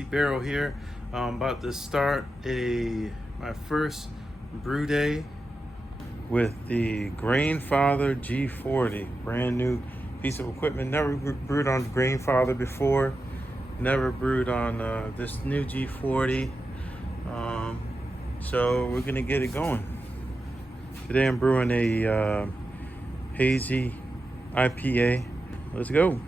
empty barrel here. I'm about to start my first brew day with the Grainfather G40, brand new piece of equipment. Never brewed on Grainfather before, never brewed on this new G40. So we're gonna get it going. Today I'm brewing a hazy IPA. Let's go.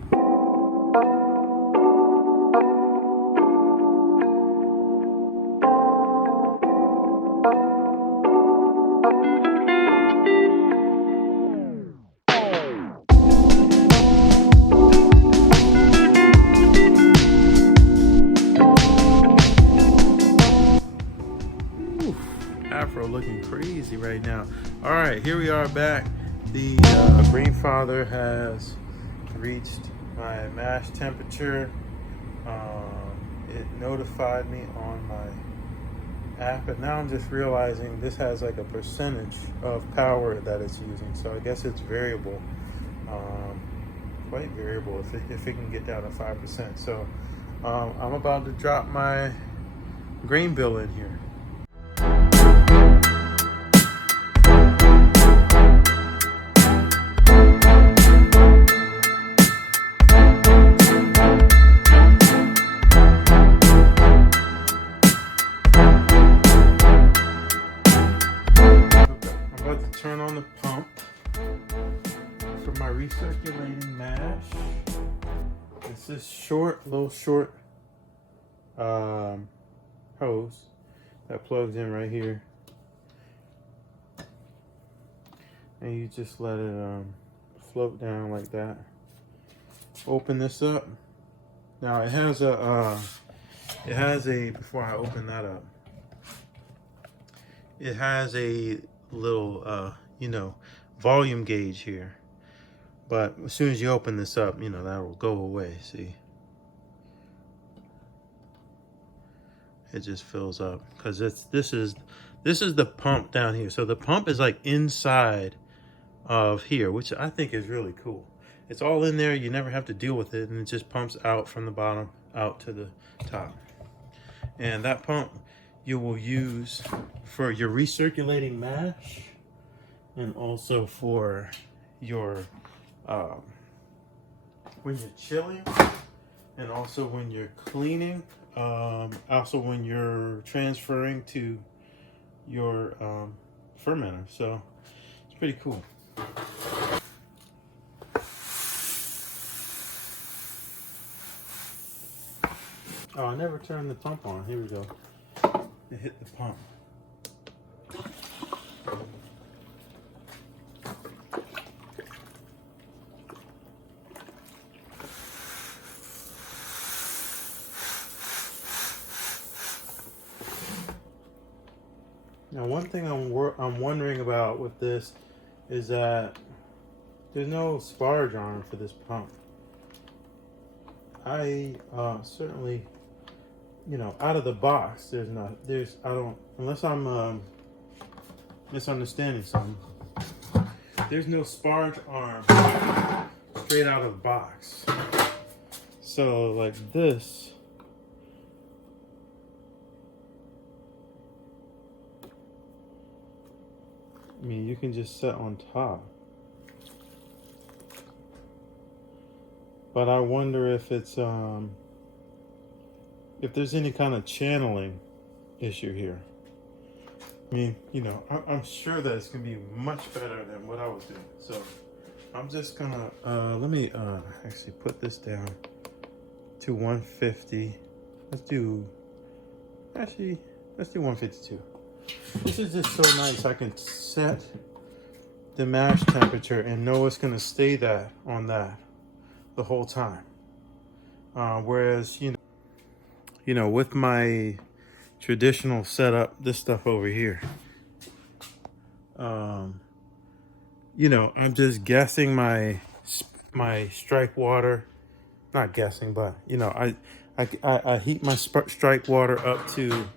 Afro looking crazy right now. All right, here we are back. The Grainfather has reached my mash temperature. It notified me on my app, but now I'm just realizing this has like a percentage of power that it's using. So I guess it's variable, quite variable if it can get down to 5%. So I'm about to drop my grain bill in here. Turn on the pump for my recirculating mash. It's this little short hose that plugs in right here, and you just let it float down like that. Open this up. Now it has a before I open that up, it has a little volume gauge here, but as soon as you open this up, that will go away. See, it just fills up because this is the pump down here. So the pump is like inside of here, which I think is really cool. It's all in there, you never have to deal with it, and it just pumps out from the bottom out to the top. And that pump you will use for your recirculating mash, and also for your when you're chilling, and also when you're cleaning, also when you're transferring to your fermenter. So it's pretty cool. Oh, I never turned the pump on. Here we go. It hit the pump. Now, one thing I'm wondering about with this is that there's no sparge arm for this pump. I certainly, out of the box, unless I'm misunderstanding something, there's no sparge arm straight out of the box. So like this, you can just set on top. But I wonder if it's if there's any kind of channeling issue here. I'm sure that it's gonna be much better than what I was doing. So I'm just gonna let me actually put this down to 150. Let's do 152. This is just so nice. I can set the mash temperature and know it's gonna stay on that the whole time. Whereas, with my traditional setup, this stuff over here, I'm just guessing my strike water. Not guessing, but I heat my strike water up to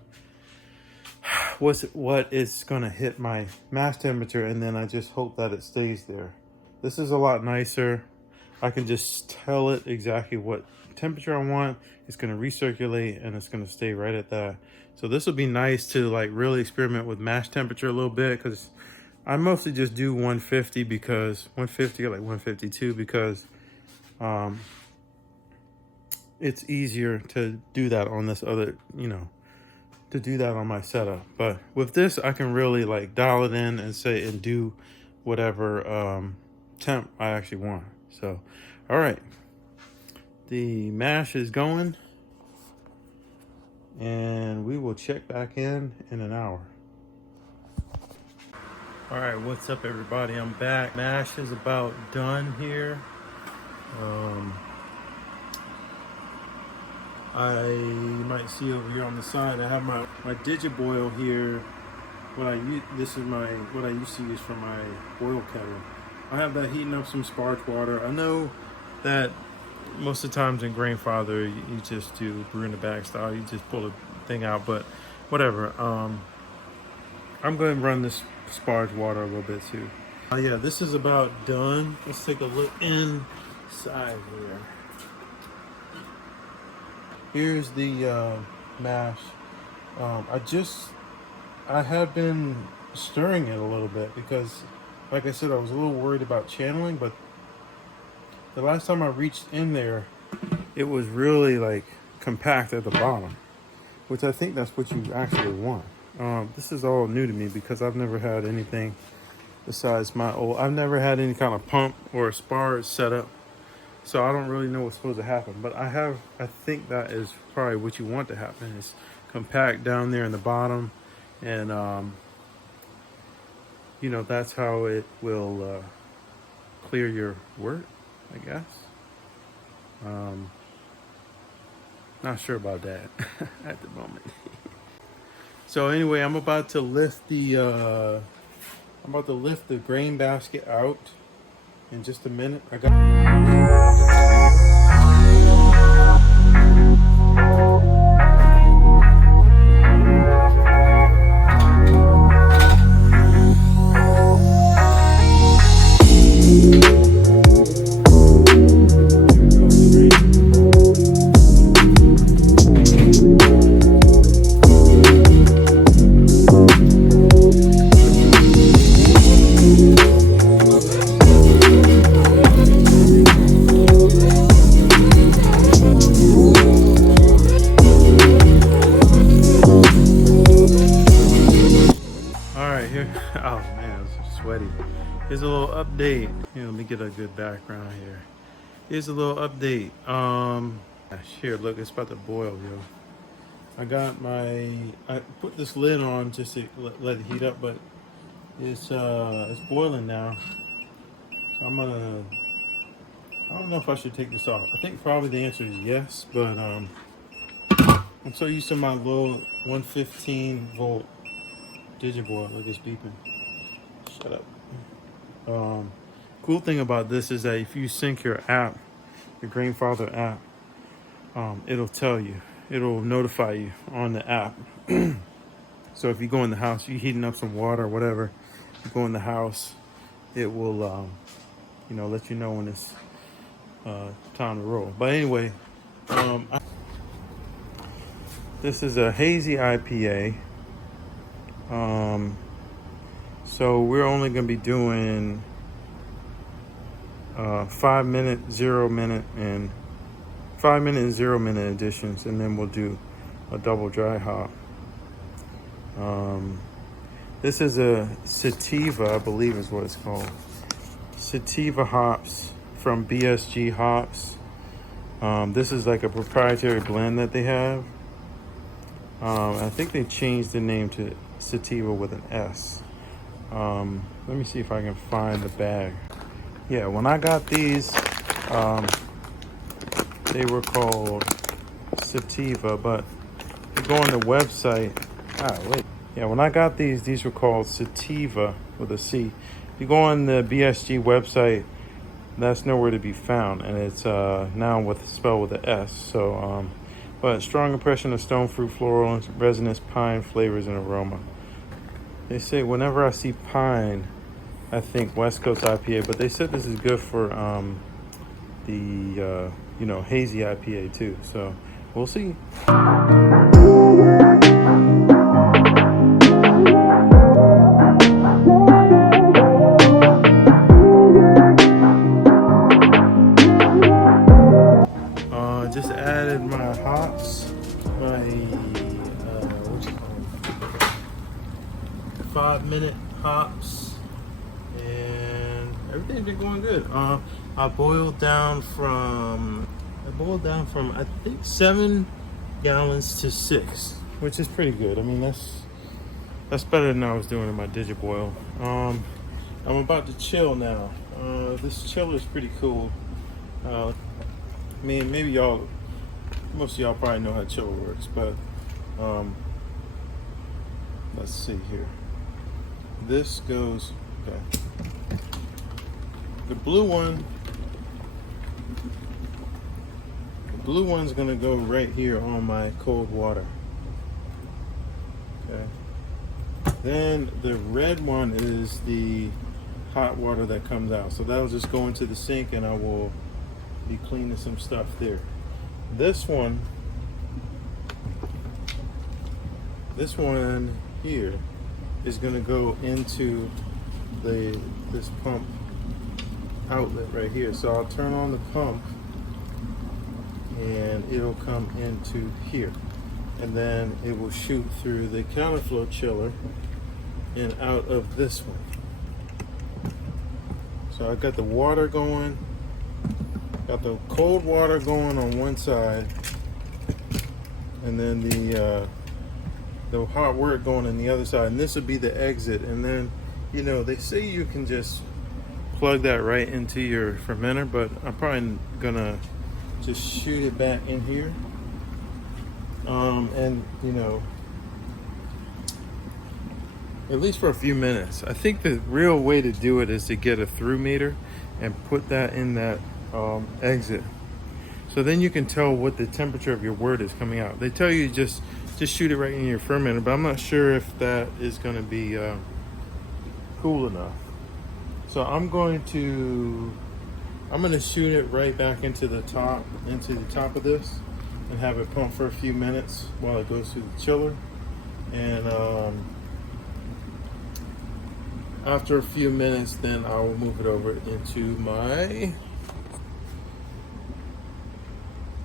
what is gonna hit my mash temperature, and then I just hope that it stays there. This is a lot nicer. I can just tell it exactly what temperature I want. It's going to recirculate and it's going to stay right at that. So this will be nice to like really experiment with mash temperature a little bit, because I mostly just do 150 because 150 or like 152 because it's easier to do that on this other, you know, to do that on my setup. But with this, I can really like dial it in and say and do whatever temp I actually want. So, all right, the mash is going, and we will check back in an hour. All right, what's up, everybody? I'm back. Mash is about done here. You might see over here on the side, I have my Digiboil here. This is what I used to use for my boil kettle. I have that heating up some sparge water. I know that most of the times in Grainfather, you just do brew in the bag style. You just pull the thing out, but whatever. I'm going to run this sparge water a little bit too. Yeah, this is about done. Let's take a look inside here. Here's the mash. I have been stirring it a little bit because, like I said, I was a little worried about channeling, but the last time I reached in there, it was really like compact at the bottom, which I think that's what you actually want. This is all new to me because I've never had anything besides I've never had any kind of pump or a sparge setup. So I don't really know what's supposed to happen, but I think that is probably what you want to happen, is compact down there in the bottom. And, you know, that's how it will clear your wort, I guess. Not sure about that at the moment. So anyway, I'm about to lift the grain basket out in just a minute. Oh man, it's sweaty. Here's a little update. Here, let me get a good background here. Here's a little update. Here, look, it's about to boil, yo. I put this lid on just to let it heat up, but it's boiling now. So I don't know if I should take this off. I think probably the answer is yes, but I'm so used to my low 115 volt Digiboil. Look, it's beeping. Shut up. Cool thing about this is that if you sync your app, your Grainfather app, it'll tell you. It'll notify you on the app. So if you go in the house, you're heating up some water or whatever, you go in the house, it will, you know, let you know when it's time to roll. But anyway, this is a hazy IPA. So we're only going to be doing 5 minute, 0 minute, and 5 minute and 0 minute additions, and then we'll do a double dry hop. This is a sativa, I believe is what it's called. Sativa hops from BSG Hops. This is like a proprietary blend that they have. I think they changed the name to Sativa with an S. Let me see if I can find the bag. Yeah, when I got these, they were called Sativa, but you go on the website. Yeah, when I got these were called Sativa with a C. If you go on the BSG website, that's nowhere to be found, and it's now spelled with an S. So, but strong impression of stone fruit, floral, resinous pine flavors and aroma. They say whenever I see pine, I think West Coast IPA, but they said this is good for the you know, hazy IPA too. So we'll see. Just added my hops, my 5-minute hops, and everything's been going good. I boiled down from I think 7 gallons to 6, which is pretty good. I mean, that's better than I was doing in my Digiboil. I'm about to chill now. This chiller is pretty cool. I mean, maybe most of y'all probably know how chiller works, but let's see here. This goes, okay. The blue one's gonna go right here on my cold water. Okay. Then the red one is the hot water that comes out. So that'll just go into the sink and I will be cleaning some stuff there. This one here is going to go into this pump outlet right here. So I'll turn on the pump and it'll come into here, and then it will shoot through the counterflow chiller and out of this one. So I've got the water going, got the cold water going on one side, and then the hot wort going on the other side, and this would be the exit. And then, you know, they say you can just plug that right into your fermenter, but I'm probably gonna just shoot it back in here. And you know, at least for a few minutes. I think the real way to do it is to get a through meter and put that in that exit. So then you can tell what the temperature of your wort is coming out. They tell you just shoot it right in your fermenter, but I'm not sure if that is going to be cool enough. So I'm going to shoot it right back into the top of this and have it pump for a few minutes while it goes through the chiller. And after a few minutes, then I will move it over into my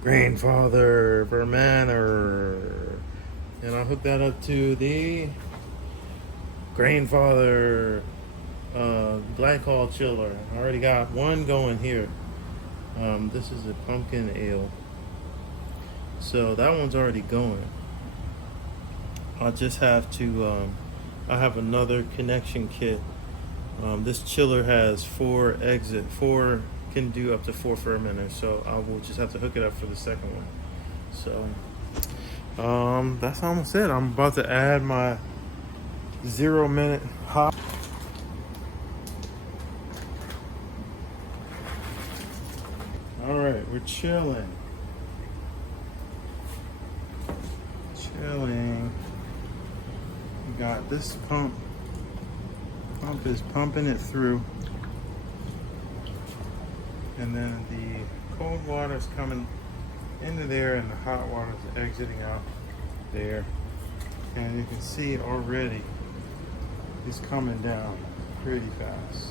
Grainfather fermenter, and I'll hook that up to the Grainfather glycol chiller. I already got one going here. This is a pumpkin ale, so that one's already going. I'll just have to I have another connection kit. This chiller has 4 can do up to 4 fermenters, so I will just have to hook it up for the second one. So that's almost it. I'm about to add my 0-minute hop. All right, we're chilling. We got this pump is pumping it through, and then the cold water is coming into there and the hot water is exiting out there, and you can see already it's coming down pretty fast.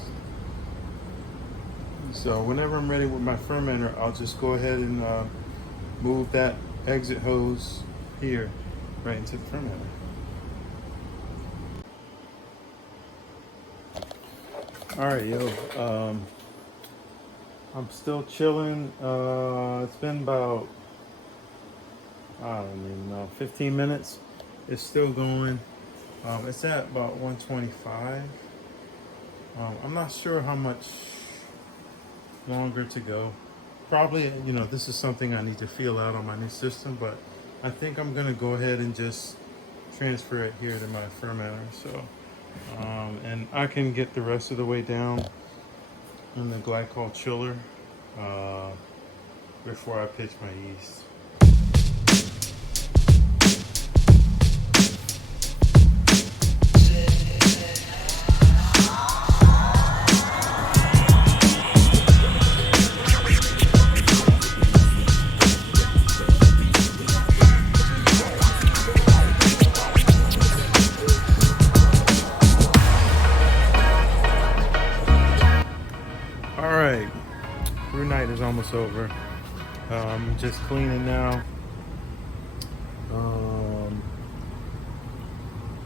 So whenever I'm ready with my fermenter, I'll just go ahead and move that exit hose here right into the fermenter. All right, yo, I'm still chilling. It's been about, I don't even know, 15 minutes. It's still going. It's at about 125. I'm not sure how much longer to go. Probably, you know, this is something I need to feel out on my new system, but I think I'm gonna go ahead and just transfer it here to my fermenter. So, and I can get the rest of the way down in the glycol chiller before I pitch my yeast. is almost over. Just cleaning now.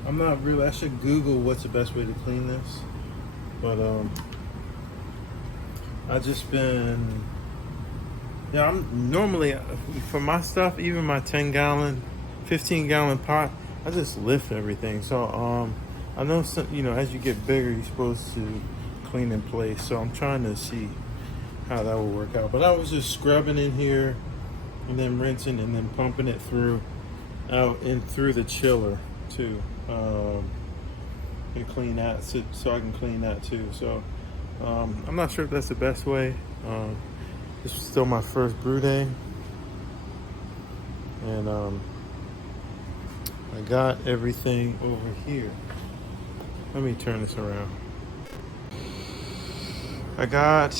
I'm not really, I should Google what's the best way to clean this, but I just been, yeah, I'm normally, for my stuff, even my 10-gallon, 15-gallon pot, I just lift everything. So I know some, you know, as you get bigger, you're supposed to clean in place. So I'm trying to see how that will work out. But I was just scrubbing in here and then rinsing and then pumping it through out and through the chiller too, and clean that so I can clean that too. So I'm not sure if that's the best way. This is still my first brew day, and I got everything over here. Let me turn this around. I got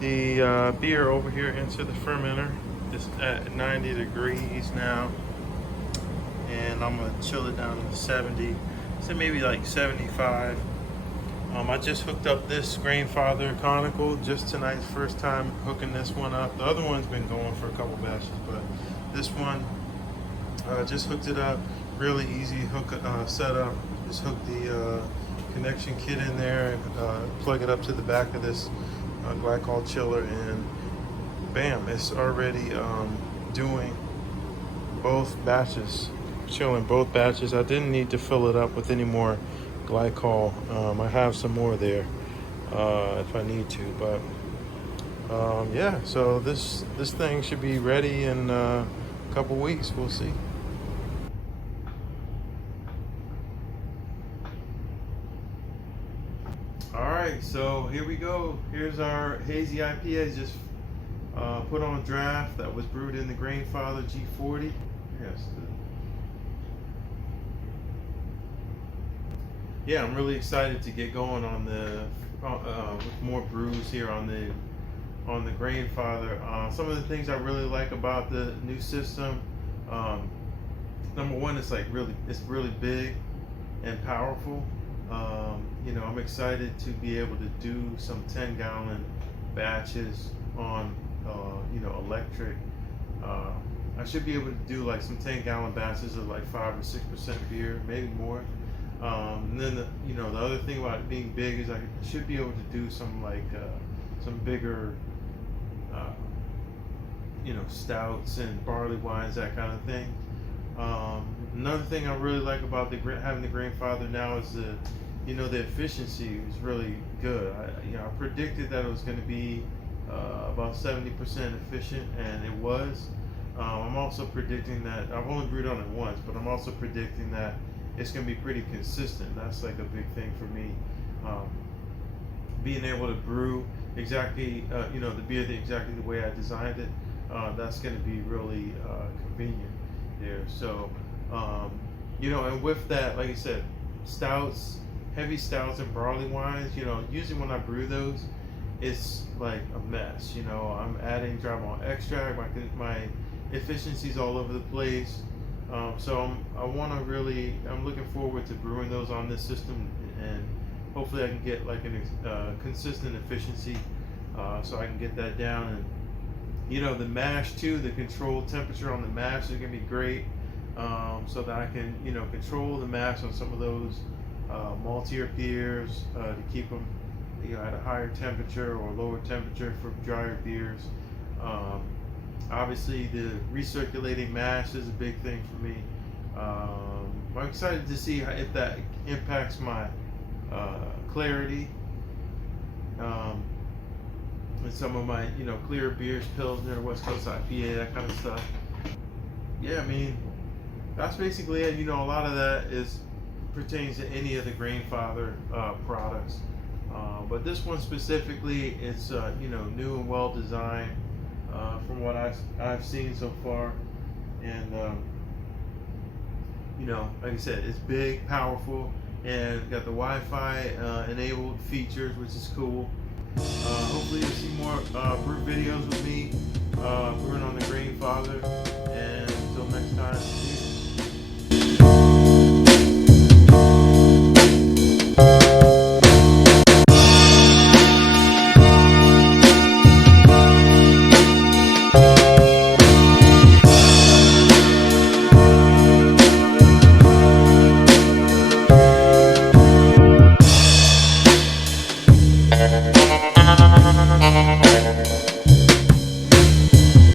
the beer over here into the fermenter. It's at 90 degrees now, and I'm gonna chill it down to 70, so maybe like 75. I just hooked up this Grainfather conical just tonight, first time hooking this one up. The other one's been going for a couple batches, but this one, just hooked it up. Really easy setup. Just hook the connection kit in there and plug it up to the back of this glycol chiller, and bam, it's already doing both batches, chilling both batches. I didn't need to fill it up with any more glycol. I have some more there if I need to, but yeah, so this thing should be ready in a couple weeks. We'll see. All right, so here we go. Here's our hazy IPA, just put on draft, that was brewed in the Grainfather G40. Yes. Yeah, I'm really excited to get going on the with more brews here on the Grainfather. Some of the things I really like about the new system, number one, it's really big and powerful. You know, I'm excited to be able to do some 10-gallon batches on you know, electric. I should be able to do like some 10-gallon batches of like 5 or 6% beer, maybe more. And then you know, the other thing about it being big is I should be able to do some like some bigger you know, stouts and barley wines, that kind of thing. Another thing I really like about having the Grainfather now is you know, the efficiency is really good. I predicted that it was going to be about 70% efficient, and it was. I'm also predicting that, I've only brewed on it once, but I'm also predicting that it's going to be pretty consistent. That's like a big thing for me. Being able to brew exactly, you know, the beer exactly the way I designed it, that's going to be really convenient there. So, you know, and with that, like I said, stouts, heavy stouts and barley wines, you know, usually when I brew those, it's like a mess. You know, I'm adding dry malt extract, my efficiency's all over the place. So I'm looking forward to brewing those on this system, and hopefully I can get like a consistent efficiency, so I can get that down. And you know, the mash too, the controlled temperature on the mash is gonna be great, so that I can, you know, control the mash on some of those maltier beers to keep them, you know, at a higher temperature or lower temperature for drier beers. Obviously, the recirculating mash is a big thing for me. I'm excited to see if that impacts my clarity, and some of my, you know, clear beers, Pilsner, West Coast IPA, that kind of stuff. Yeah, I mean, that's basically it. You know, a lot of that pertains to any of the Grainfather products, but this one specifically, it's you know, new and well designed. From what I've seen so far, and you know, like I said, it's big, powerful, and got the Wi-Fi enabled features, which is cool. Hopefully you'll see more brew videos with me brewing